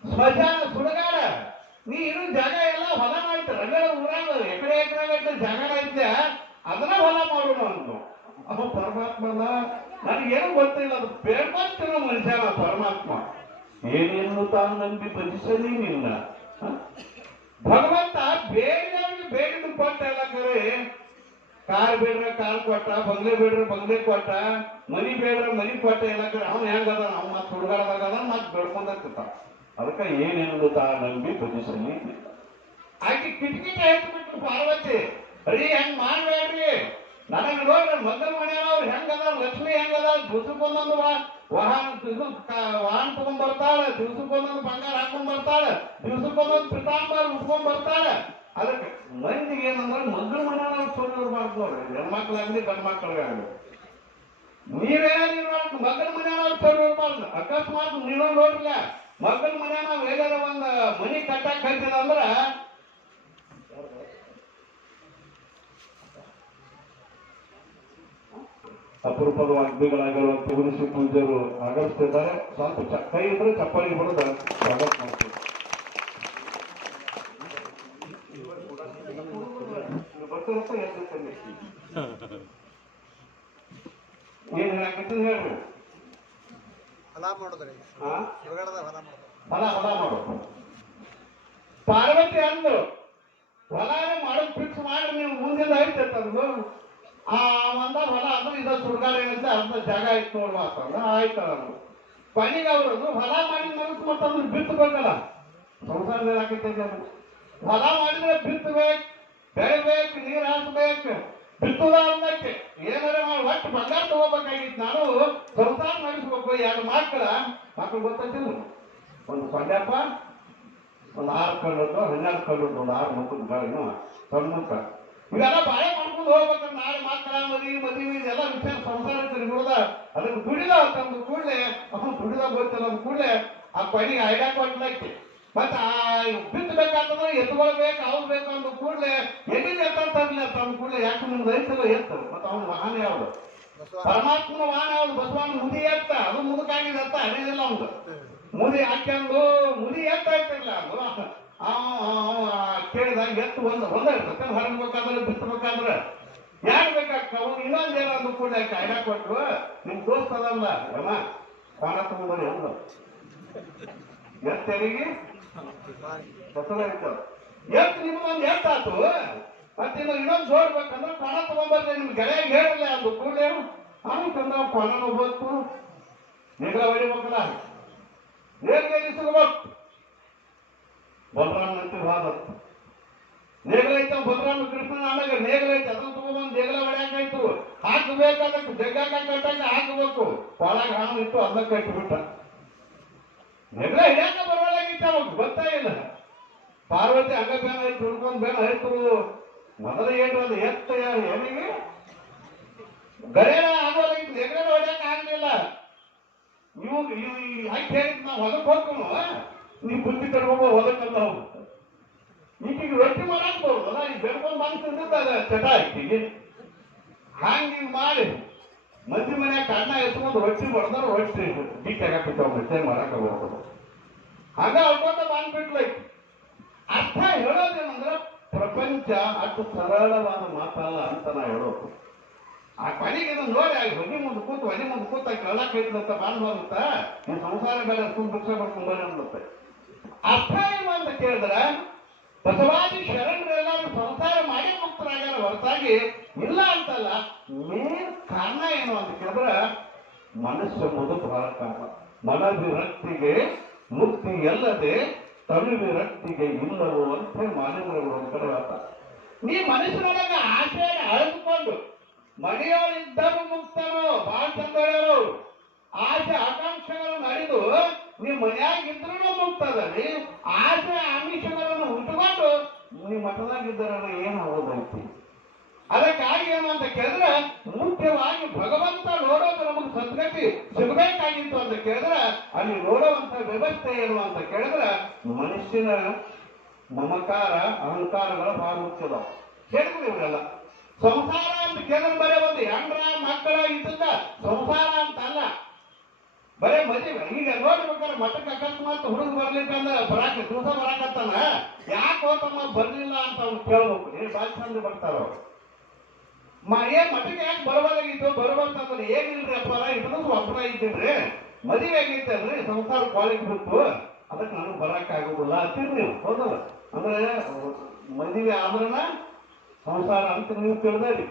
ಸ್ಮಶಾನ ಸುಡಗಾಡ ನೀ ಇರೋ ಜಾಗ ಎಲ್ಲ ಹೊಲ ಆಯ್ತು ರಗಡ ಊರಾಗ ಎಕರೆ ಜಾಗ ಐತೆ ಅದನ್ನ ಹೊಲ ಮಾಡೋಣ ಅಂತ ಅವ ಪರಮಾತ್ಮನ ನನಗೇನು ಗೊತ್ತಿಲ್ಲ ಅದು ಬೇಡ್ಬರ್ತಿರೋ ಮನುಷ್ಯನ ಪರಮಾತ್ಮ ಏನೇನು ತಾನು ನಂಬಿ ಭಜಿಸಲಿ ನಿನ್ನ ಭಗವಂತ ಬೇಡಿದವ್ರಿಗೆ ಬೇಡಿದ್ದು ಕೊಟ್ಟ ಎಲ್ಲ ಕರೆ ಕಾರ್ ಬೇಡ್ರೆ ಕಾರ್ ಕೊಟ್ಟ ಬಂಗ್ಲೆ ಬೇಡ್ರೆ ಬಂಗ್ಲೆ ಕೊಟ್ಟ ಮನಿ ಬೇಡ್ರೆ ಮನಿ ಕೊಟ್ಟ ಎಲ್ಲ ಕರೆ ಅವ್ನು ಹೆಂಗದ ಅವ್ನು ಮತ್ತೆ ಹುಡುಗಾಡದಾಗ ಮತ್ತೆ ಬೆಳ್ಕೊಂಡಾಗ್ತಿರ್ತಾವ ಅದಕ್ಕೆ ಏನೆಂದು ತಾ ನಂಬಿ ಭಜಿಸಲಿ ಆಕೆ ಕಿಟಕಿ ಹೇಳ್ಬಿಟ್ರು ಪಾರ್ವತಿ ರೀ ಹೆಂಗ್ ಮಾಡ್ಬೇಡ್ರಿ ನನಗೆ ನೋಡ್ರಿ ಮಗನ ಮನೆಯವ್ರು ಹೆಂಗದ ಲಕ್ಷ್ಮಿ ಹೆಂಗದ ದಿವ್ಸಕ್ಕೊಂದೊಂದು ವಾಹನ ತಗೊಂಡ್ ಬರ್ತಾಳೆ ದಿವ್ಸಕ್ಕೊಂದೊಂದು ಬಂಗಾರ ಹಾಕೊಂಡ್ ಬರ್ತಾಳೆ ದಿವ್ಸಕ್ಕೊಂದೊಂದು ಪಿತಾಂಬರ ಉಟ್ಕೊಂಡ್ ಬರ್ತಾಳೆ ಅದಕ್ಕೆ ಮಂದಿಗೆ ಏನಂದ್ರೆ ಮಗನ ಮನೆಯವ್ರು ಸೋಲಿರ್ಬಾರ್ದು ನೋಡ್ರಿ ಹೆಣ್ಮಕ್ಳಾಗ್ಲಿ ಗಂಡ ಮಕ್ಳಿಗಾಗ್ಲಿ ನೀವೇನಾದ್ರು ಮಗನ ಮನೆಯವ್ರು ಸೋಲಿರ್ಬಾರ್ದು ಅಕಸ್ಮಾತ್ ನೀವೇ ನೋಡ್ರಿಲ್ಲ ಮಗನ ಮನೆ ನಾವು ಎಲ್ಲಾರ ಒಂದ್ ಮನಿ ಕಟ್ಟಕ್ ಕಲ್ತಿದ ಅಂದ್ರ ಅಪರೂಪದ ವಾಗ್ಮಿಗಳಾಗಿರುವಂತ ಗುರುಸಿ ಪೂಜ್ಯರು ಆಗಮಿಸ್ತಿದ್ದಾರೆ ಸ್ವಲ್ಪ ಕೈ ಇದ್ರೆ ಚಪ್ಪಾಳಿ ಹೊಡೆದ ಸ್ವಾಗತ ಮಾಡ್ತೀವಿ ಬರ್ತಿರಪ್ಪ ಏನ್ ಹೇಳಕತ್ತೀನಿ ಹೇಳ್ರಿ ಹೊಲ ಮಾಡೋದ್ರಿ ಹಾ ಹೊಲ ಮಾಡೋದು ಹೊಲ ಮಾಡೋದು. ಪಾರ್ವತಿ ಅಂದ್ರು ಹೊಲಾನೇ ಮಾಡೋದು ಫಿಕ್ಸ್ ಮಾಡಿ ನೀವು ಮುಂದಿನ ಐತಂದು ಆ ಒಂದ ಹೊಲ ಅಂದ್ರೆ ಇದ ಸುಡ್ಗಾಡ ಏನಂತ ಅರ್ಧ ಜಾಗ ಆಯ್ತು ನೋಡುವ ಅಂತಂದ್ರೆ ಆಯ್ತು ಅಂದ್ರು. ಕೊನೆಗೆ ಅವರು ಹೊಲ ಮಾಡಿ ಮನಸ್ಸು ಮತ್ತಂದ್ರೆ ಬಿತ್ತಬೇಕಲ್ಲ, ಸಂಸಾರದಲ್ಲಿ ಹಾಕಿದ್ದೇನೆ ಹೊಲ ಮಾಡಿದ್ರೆ ಬಿತ್ತಬೇಕು, ಬೆಳಿಬೇಕು, ನೀರು ಹಾಕ್ಬೇಕು, ಬಿತ್ತುದ ಅನ್ನಕ್ಕೆ ಏನಾರ ಮಾಡಿ ಒಟ್ಟು ಬಂಗಾರ ತಗೋಬೇಕಾಗಿತ್ತು. ನಾನು ಸಂಸಾರ ನಡೆಸ್ಬೇಕು, 2 ಮಕ್ಕಳು ಗೊತ್ತಿಲ್ಲ, ಒಂದು ಸೊಂಡ್ಯಪ್ಪ, ಒಂದು 6 ಕಲ್ಲದ್ದು, 12 ಕಲ್ಲದ್ದು, ಒಂದು 6 ಮಕ್ಕಳು ಸಣ್ಣ ಇವೆಲ್ಲ ಬಾಳೆ ಮಾಡ್ಕೊಂಡು ಹೋಗ್ಬೇಕಂದ್ರೆ ನಾಳೆ ಮಕ್ಕಳ ಮದುವೆ ಇದೆಲ್ಲ ವಿಷಯ ಸಂಸಾರ ತಿರುಗುದ ಅದಕ್ಕೆ ದುಡಿದ ತಂದು ಕೂಡಲೇ ಅವ್ನು ದುಡಿದ ಗೊತ್ತಿಲ್ಲ ಅಂದ ಕೂಡಲೇ ಆ ಕೊನೆಗೆ ಐಡಿಯಾ ಕೊಡ್ಲಕ್ಕೆ ಮತ್ತೆ ಬಿತ್ತಬೇಕಾದ್ರೆ ಎತ್ಕೊಳ್ಬೇಕು ಅವ್ರು ಬೇಕು ಅಂದ ಕೂಡಲೇ ಎಲ್ಲಿಂದ ಎತ್ತಂತಾರಲ್ಲ ತಂದ ಕೂಡಲೇ ಯಾಕೆ ನಿಮ್ದು ರೈತರು ಎತ್ತು ಮತ್ತೆ ಅವನ ವಾಹನ ಯಾವುದು ಪರಮಾತ್ಮನ ವಾಹನ ಯಾವ್ದು ಬಸವನ ಮುದಿ ಎತ್ತ ಅದು ಮುದುಕಾಗಿದೆ ಎತ್ತ ಅಡಿದಿಲ್ಲ ಅವ್ನು ಮುದಿ ಹಾಕ್ಯಂದು ಮುದಿ ಎತ್ತ ಇರ್ತಿರ್ಲಿಲ್ಲ ಅದು ಕೇಳಿದಾಗ ಎತ್ತು ಒಂದೇ ಇರ್ತದೆ ಹೊರಬೇಕಾದ್ರೆ ಬಿತ್ತಬೇಕಾದ್ರೆ ಯಾರು ಬೇಕಾಗ್ತಾವ ಇನ್ನೊಂದು ಏನಂದು ಕೂಡ ಐಡಿಯಾ ಕೊಟ್ರು ನಿಮ್ ದೋಸ್ತ ಅದಲ್ಲ ಅಮ್ಮ ಪ್ರಾಣ ತಗೊಂಡ್ಬರಿ ಅಂದ್ರು ಎತ್ತರಿಗೆ ಹೆಸರು ಇರ್ತದ ಎತ್ತು ನಿಮ್ಗೊಂದು ಎತ್ತಾತು ಮತ್ತೆ ಇನ್ನೊಂದು ಜೋಡ್ಬೇಕಂದ್ರೆ ಪ್ರಾಣ ತಗೊಂಡ್ಬರ್ಲಿ ನಿಮ್ ಗೆಳೆಯ ಹೇಳಿಲ್ಲ ಅಂದು ಕೂಡ ತಂದ ಪ್ರಾಣನೂ ಬೇಕು ನಿಗ್ರ ಹೊಡಿಬೇಕಲ್ಲ ನೇರ್ಗೆ ಸಿಗಬೇಕು ಬಲರಾಮ ಅಂತ ವಾದತ್ತು ನೇಗಲೈತ ಬಲರಾಮ ಕೃಷ್ಣನ ಆದಾಗ ನೇಗಲೈತೆ ಅದನ್ನು ತಗೊಂಡ್ಬಂದು ನೇಗಲ ಹೊಡ್ಯಾಕಾಯ್ತು ಹಾಕಬೇಕಾದಕ್ಕೆ ಜಗ್ಗಾಕ ಕಟ್ಟಾಕ ಹಾಕಬೇಕು ಒಳಗೆ ಹಾವು ಇತ್ತು ಅದನ್ನ ಕಟ್ಟಿಬಿಟ್ಟ ನೇಗಲ ಹಿಡ್ಯಾಕ ಬರಲಾಗಿತ್ತು ಅವಾಗ ಗೊತ್ತಾ ಇಲ್ಲ ಪಾರ್ವತಿ ಹಂಗ ಬೇನ ಐತು ಹುಡ್ಕೊಂಡ್ ಬೇನ ಆಯ್ತು ಮೊದಲು ಏನು ಅದು ಎತ್ತ ಏನಿಗೆ ಗರೇನ ಆಗೋಲಾಗಿತ್ತು ನೇಗಲ ಹೊಡ್ಯಾಕ ಆಗ್ಲಿಲ್ಲ ಇವು ಹಾಕಿ ಹೇಳಿದ್ ನಾವು ಹೊಲಕ್ಕೆ ಹೋಗ್ಕೊಂಡು ನೀವು ಬುದ್ಧಿ ಕಟ್ಕೊಂಡು ಹೊಲಕ್ಕಲ್ಲ ಹೋಗು ಈಗೀಗ ರೊಟ್ಟಿ ಮಾಡಕ್ ಬರುದಲ್ಲ ಈಗ ಬೆಳ್ಕೊಂಡು ಬಂದು ತಿಂದಿದ್ದ ಚಟ ಈಗಿಗೆ ಹಂಗೆ ಮಾಡಿ ಮಂದಿ ಮನ್ಯಾಗ ಅನ್ನ ಎತ್ಕೊಂಡು ರೊಟ್ಟಿ ಹೊಡೆದ್ರೆ ರೊಟ್ಟಿ ಬಿಟ್ಟು ಹಾಕಿರ್ತಾವ ಮೆಸೇಜ್ ಮಾಡಕ್ ಬರ್ತದೆ ಹಂಗ ಅವ್ಕೊಂಡ ಬಂದ್ಬಿಟ್ಲ ಅರ್ಥ ಹೇಳೋದೇನಂದ್ರೆ ಪ್ರಪಂಚ ಅಷ್ಟು ಸರಳವಾದ ಮಾತಲ್ಲ ಅಂತ ನಾ ಹೇಳೋದು. ಆ ಕೊನೆಗೆ ನೋಡಿ ಹೊಗೆ ಮುಂದೆ ಕೂತ ಕಳ್ಳಕ್ ಐತಂತ ಬಾಂಧವಂತ ನೀವು ಸಂಸಾರ ಬೇರೆ ತುಂಬ ಭಿಕ್ಷೆ ಮಾಡ್ಕೊಂಡ್ಬರಿ ಅನ್ಬತ್ತೆ. ಅರ್ಥ ಏನು ಅಂತ ಕೇಳಿದ್ರ ಬಸವಾದಿ ಶರಣರೆಲ್ಲರೂ ಸಂಸಾರ ಮಾಡಿ ಮುಕ್ತರಾಗ್ಯಾರ ಹೊರತಾಗಿ ಇಲ್ಲ ಅಂತಲ್ಲ. ಮೇನ್ ಕಾರಣ ಏನು ಅಂತ ಕೇಳಿದ್ರ ಮನಸ್ಸು ಎಂಬುದು ಬಹಳ ಕಾರಣ. ಮನವಿರಕ್ತಿಗೆ ಮುಕ್ತಿ ಎಲ್ಲದೆ ತನುವಿರಕ್ತಿಗೆ ಇಲ್ಲವೋ ಅಂತ ಮಾನವರುಗಳು ಒಂದು ಕಡೆ ಹೇಳ್ತಾರೆ. ನೀ ಮನಸ್ಸಿನೊಳಗ ಆಸೆ ಅಳೆದುಕೊಂಡು ಮನೆಯೊಳಿದ್ದರೂ ಮುಕ್ತರು ಬಹಳ ಚಂದ ಹೇಳ್ಯಾರು. ಆಸೆ ಆಕಾಂಕ್ಷೆಗಳನ್ನು ಅರಿದು ನೀವು ಮನೆಯಾಗಿದ್ರೂ ಮುಕ್ತದಲ್ಲಿ ಆಸೆ ಆಮಿಷಗಳನ್ನು ಉಂಟುಕೊಂಡು ನೀವು ಮಠದಾಗಿದ್ದರೆ ಏನು ಆಗೋದೈತಿ. ಅದಕ್ಕಾಗಿ ಏನು ಅಂತ ಕೇಳಿದ್ರೆ ಮುಖ್ಯವಾಗಿ ಭಗವಂತ ನೋಡೋದು ನಮಗೆ ಸದ್ಗತಿ ಸಿಗಬೇಕಾಗಿತ್ತು ಅಂತ ಕೇಳಿದ್ರೆ ಅಲ್ಲಿ ನೋಡುವಂತ ವ್ಯವಸ್ಥೆ ಏನು ಅಂತ ಕೇಳಿದ್ರೆ ಮನುಷ್ಯನ ಮಮಕಾರ ಅಹಂಕಾರಗಳು ಬಹಳ ಮುಖ್ಯದ ಹೇಳಿದ್ರು ಇವರೆಲ್ಲ. ಸಂಸಾರ ಅಂತ ಕೇಳಿದ್ರೆ ಬರೀ ಒಂದು ಹೆಂಡ್ರ ಮಕ್ಕಳ ಇದ್ದ ಸಂಸಾರ ಅಂತ ಅಲ್ಲ, ಬರೇ ಮದುವೆ. ಈಗ ನೋಡ್ಬೇಕಾದ್ರೆ ಮಠಕ್ಕೆ ಅಕಸ್ಮಾತ್ ಹುಡುಗ ಬರ್ಲಿಕ್ಕಂದ್ರೆ ದಿವಸ ಬರಾಕತ್ತಾನ ಯಾಕೆ ಹೋತಮ್ಮ ಬರ್ಲಿಲ್ಲ ಅಂತ ಅವ್ನು ಕೇಳ್ಬೇಕು. ಏನ್ ಬಾಳ್ ಚಂದ ಬರ್ತಾರ ಅವ್ರು. ಏನ್ ಮಠಕ್ಕೆ ಯಾಕೆ ಬರಬಾರಾಗಿತ್ತು ಬರುವಂತಂದ್ರೆ ಏನಿಲ್ರಿ ಅಪ್ಪಾರ ಇದನ್ನು ಒಬ್ಬರ ಇದ್ದೀನ್ರಿ ಮದುವೆ ಆಗೈತಲ್ರಿ ಸಂಸಾರ ಕ್ವಾಲಿಟಿ ಬಿಟ್ಟು ಅದಕ್ಕೆ ನನಗೆ ಬರಕ್ ಆಗೋದಿಲ್ಲ ಅಂತೀರಿ ನೀವು. ಹೌದಲ್ಲ? ಅಂದ್ರೆ ಮದುವೆ ಆದ್ರನ ಸಂಸಾರ ಅಂತ ನೀವು ಕೇಳ್ದಾರಿ.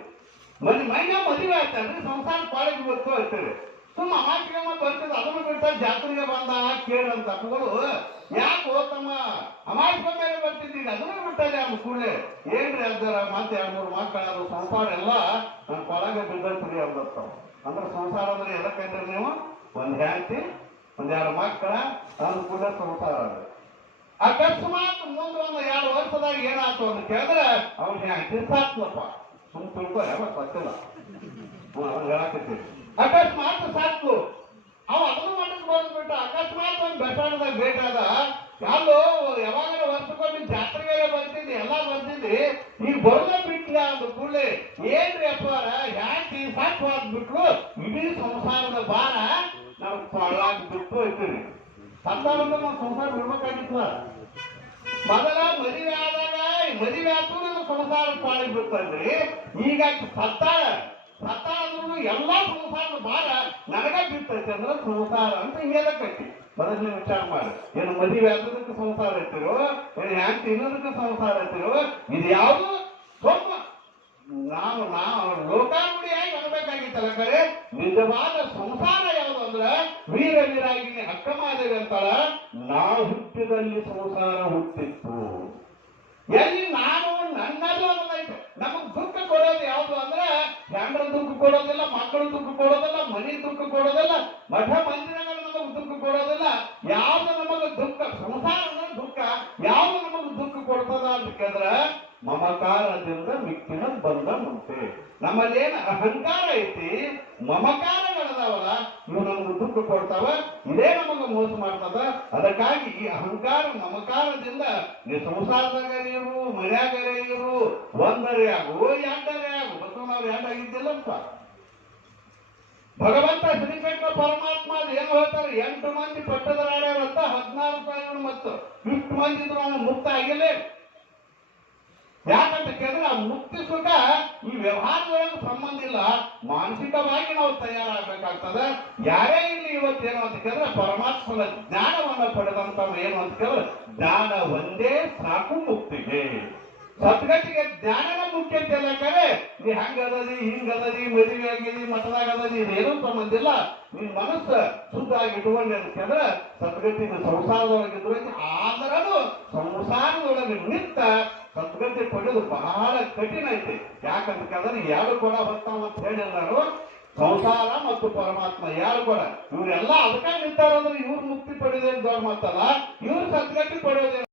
ಮನೆ ಮದುವೆ ಆಯ್ತಲ್ರಿ ಸಂಸಾರ ಕ್ವಾಲಿಟಿ ಬಿಟ್ಟು ಅಂತೀರಿ. ಸುಮ್ಮ ಅಮಾಚಿಗೆ ಬರ್ತದೆ ಅದನ್ನು ಬಿಟ್ಟ ಜಾತ್ರೆಗೆ ಬಂದ ಕೇಳಂತ ಅಪ್ಪಗಳು ಯಾಕೆ ಹೋತಮ್ಮ ಅಮಾಚಿಕ ಮೇಲೆ ಬರ್ತಿದ್ದೀಗ ಅದನ್ನು ಬಿಟ್ಟದೆ ಅವ್ನು ಕೂಡಲೇ ಏನ್ರಿ ಅದಾರ ಮತ್ತೆ 2-3 ಮಕ್ಕಳು ಸಂಸಾರ ಎಲ್ಲ ನನ್ನ ಕೊಳಗೆ ಬಿದ್ದೈತ್ರಿ ಅಂದತ್ತಾವ. ಅಂದ್ರೆ ಸಂಸಾರ ಅಂದ್ರೆ ಎದಕ್ಕಂದ್ರೆ ನೀವು ಒಂದ್ ಹೆಂಡತಿ 1-2 ಮಕ್ಕಳ ಅಂದ ಕೂಡ ಸಂಸಾರ ಅದ. ಅಕಸ್ಮಾತ್ ಮುಂದೆ ಒಂದು 2 ವರ್ಷದಾಗ ಏನಾಯ್ತು ಅಂತ ಕೇಳಿದ್ರೆ ಅವ್ನ ಹೆಂಡತಿ ಸಾತ್ಲಪ್ಪ ಸುಮ್ ತಿಳ್ಕೊ ಯಾವ ಸತ್ತಿಲ್ಲ ಅವ್ನು ಹೇಳಾಕತ್ತೀವಿ. ಅಕಸ್ಮಾತ್ ಸಾಕು ಅವ ಅದನ್ನು ಮಟ್ಟಕ್ಕೆ ಬಂದ್ಬಿಟ್ಟ. ಅಕಸ್ಮಾತ್ ಒಂದು ಬೆಟ್ಟಾಡದಾಗ ಬೇಕಾದ ಯಾವ್ದು ಯಾವಾಗಲೂ ವರ್ಷಕ್ಕೊಮ್ಮೆ ಜಾತ್ರೆಗೆ ಬರ್ತಿದ್ದಿ ಎಲ್ಲ ಬರ್ತಿದ್ದಿ ಈಗ ಬರೋದ ಬಿಟ್ಲ ಅಂದ ಕೂಡಲೇ ಏನ್ರಿ ಅಪ್ಪಾರ ಯಾಕೆ ಸಾಕು ಬಿಟ್ಲು ಇಡೀ ಸಂಸಾರದ ಭಾರ ನಾವು ಕೊಳ್ಳಾಗಿ ಬಿಟ್ಟು ಇದ್ದೀವಿ. ಸಂಸಾರದ ನಾವು ಸಂಸಾರ ಬಿಡ್ಬೇಕಾಗಿತ್ತು. ಮೊದಲ ಮದುವೆ ಆದಾಗ ಮದುವೆ ಆತು ನಮ್ಮ ಸಂಸಾರ ಪಾಳಿಗೆ ಬಿಡ್ತಂದ್ರಿ. ಈಗ ಸತ್ತಾಳ ಸತ್ತಾದ್ರೂ ಎಲ್ಲಾ ಸಂಸಾರದ ಭಾರ ನನಗ ಬಿತ್ತೈತೆ ಅಂದ್ರೆ ಸಂಸಾರ ಅಂತ ಹಿಂಗೇದಕ್ಕೈತಿ. ಮೊದಲನೇ ವಿಚಾರ ಮಾಡಿ, ಏನು ಮದುವೆ ಆಗೋದಕ್ಕೆ ಸಂಸಾರ ಐತಿರೋ, ಏನು ಹ್ಯಾಂಗ್ ತಿನ್ನೋದಕ್ಕೆ ಸಂಸಾರ ಐತಿರೋ, ಇದು ಯಾವುದು ಸ್ವಲ್ಪ ನಾವು ಲೋಕಾನುಡಿಯಾಗಿ ಅನ್ಬೇಕಾಗಿತ್ತಲ್ಲ. ಕರೆ ನಿಜವಾದ ಸಂಸಾರ ಯಾವುದು ಅಂದ್ರೆ ವೀರ ವೀರಾಗಿನಿ ಅಕ್ಕಮಾದೇವಿ ಅಂತಾಳ, ನಾವು ಹುಟ್ಟಿದಲ್ಲಿ ಸಂಸಾರ ಹುಟ್ಟಿತ್ತು. ಎಲ್ಲಿ ನಾನು ನನ್ನದು ಅನ್ನೋದೈತೆ. ನಮಗ್ ದುಃಖ ಕೊಡೋದು ಯಾವುದು ಅಂದ್ರೆ ಗಂಡರ ದುಃಖ ಕೊಡೋದಿಲ್ಲ, ಮಕ್ಕಳು ದುಃಖ ಕೊಡೋದಿಲ್ಲ, ಮನೆ ದುಃಖ ಕೊಡೋದಿಲ್ಲ, ಮಠ ಮಂದಿರಗಳು ನಮಗ್ ದುಃಖ ಕೊಡೋದಿಲ್ಲ. ಯಾವ್ದು ನಮಗ ದುಃಖ, ಸಂಸಾರ ಅಂದ್ರೆ ದುಃಖ, ಯಾವ್ದು ನಮಗ್ ದುಃಖ ಕೊಡ್ತದ ಅಂತಂದ್ರೆ ಮಮಕಾರದಿಂದ ಮಿಕ್ಕಿನ ಬಂದ ಮುಂತೆ. ನಮ್ಮಲ್ಲಿ ಏನ್ ಅಹಂಕಾರ ಐತಿ, ಮಮಕಾರಗಳದಾವಲ್ಲ, ಇವು ನಮ್ಗೆ ದುಃಖ ಕೊಡ್ತಾವ, ಇದೇ ನಮಗ ಮೋಸ ಮಾಡ್ತದ. ಅದಕ್ಕಾಗಿ ಈ ಅಹಂಕಾರ ಮಮಕಾರದಿಂದ ನೀವು ಸಂಸಾರದಾಗ ಇರು, ಮನ್ಯಾಗರೇ ಇರು, ಒಂದರೆ ಆಗು ಎರಡರೇ ಆಗು. ಬಸವನವ್ರು ಎರಡಾಗಿದ್ದಿಲ್ಲಪ್ಪ. ಭಗವಂತ ಶ್ರೀಕೃಷ್ಣ ಪರಮಾತ್ಮ ಏನು ಹೇಳ್ತಾರೆ, 8 ಮಂದಿ ಪಟ್ಟದರಾಡ್ಯಾರಂತ 16 ಸಾವಿರ ಮತ್ತು ಇಷ್ಟು ಮಂದಿ ಇದ್ರು ಅವನು ಮುಕ್ತ ಆಗಿಲ್ಲೇ. ಯಾಕಂತ ಕೇಳಿದ್ರೆ ಆ ಮುಕ್ತಿ ಸುಖ ಈ ವ್ಯವಹಾರಗಳಿಗೆ ಸಂಬಂಧ ಇಲ್ಲ, ಮಾನಸಿಕವಾಗಿ ನಾವು ತಯಾರಾಗಬೇಕಾಗ್ತದೆ. ಯಾರೇ ಇಲ್ಲಿ ಇವತ್ತೇನು ಅಂತ ಕೇಳಿದ್ರೆ ಪರಮಾತ್ಮನ ಜ್ಞಾನವನ್ನ ಪಡೆದಂತ ಏನು ಅಂತ ಕೇಳಿದ್ರೆ ಜ್ಞಾನ ಒಂದೇ ಸಾಕು ಮುಕ್ತಿಗೆ. ಸದ್ಗತಿಗೆ ಜ್ಞಾನನ ಮುಖ್ಯ ಅಂತ ಹೇಳಕರೆ ನೀ ಹಂಗದದಿ ಹಿಂಗದದಿ ಮದುವೆ ಆಗಿದಿ ಮಠದಾಗ ಅದದಿ ಇದೇನೂ ಸಂಬಂಧ ಇಲ್ಲ. ನಿನ್ ಮನಸ್ಸು ಶುದ್ಧ ಆಗಿ ಇಟ್ಕೊಂಡೆ ಅಂತ ಕೇಳಿದ್ರೆ ಸದ್ಗತಿನ ಸಂಸಾರದೊಳಗಿದ್ರು ಆದರೂ ಸಂಸಾರದೊಳಗೆ ನಿಂತ ಸದ್ಗತಿ ಪಡೆಯೋದು ಬಹಳ ಕಠಿಣ ಐತಿ. ಯಾಕಂತ ಕೇಳಿದ್ರೆ ಎರಡು ಕೂಡ ಬರ್ತಾವ ಅಂತ ಹೇಳಿಲ್ಲ ನಾನು. ಸಂಸಾರ ಮತ್ತು ಪರಮಾತ್ಮ ಯಾರು ಕೂಡ ಇವರೆಲ್ಲ ಅದಕ್ಕೆ ನಿಂತಾರಂದ್ರೆ ಇವ್ರು ಮುಕ್ತಿ ಪಡೆಯೋದೇನು ದೊಡ್ಡ ಮಾತಲ್ಲ, ಇವ್ರು ಸದ್ಗತಿ ಪಡೆಯೋದೇನು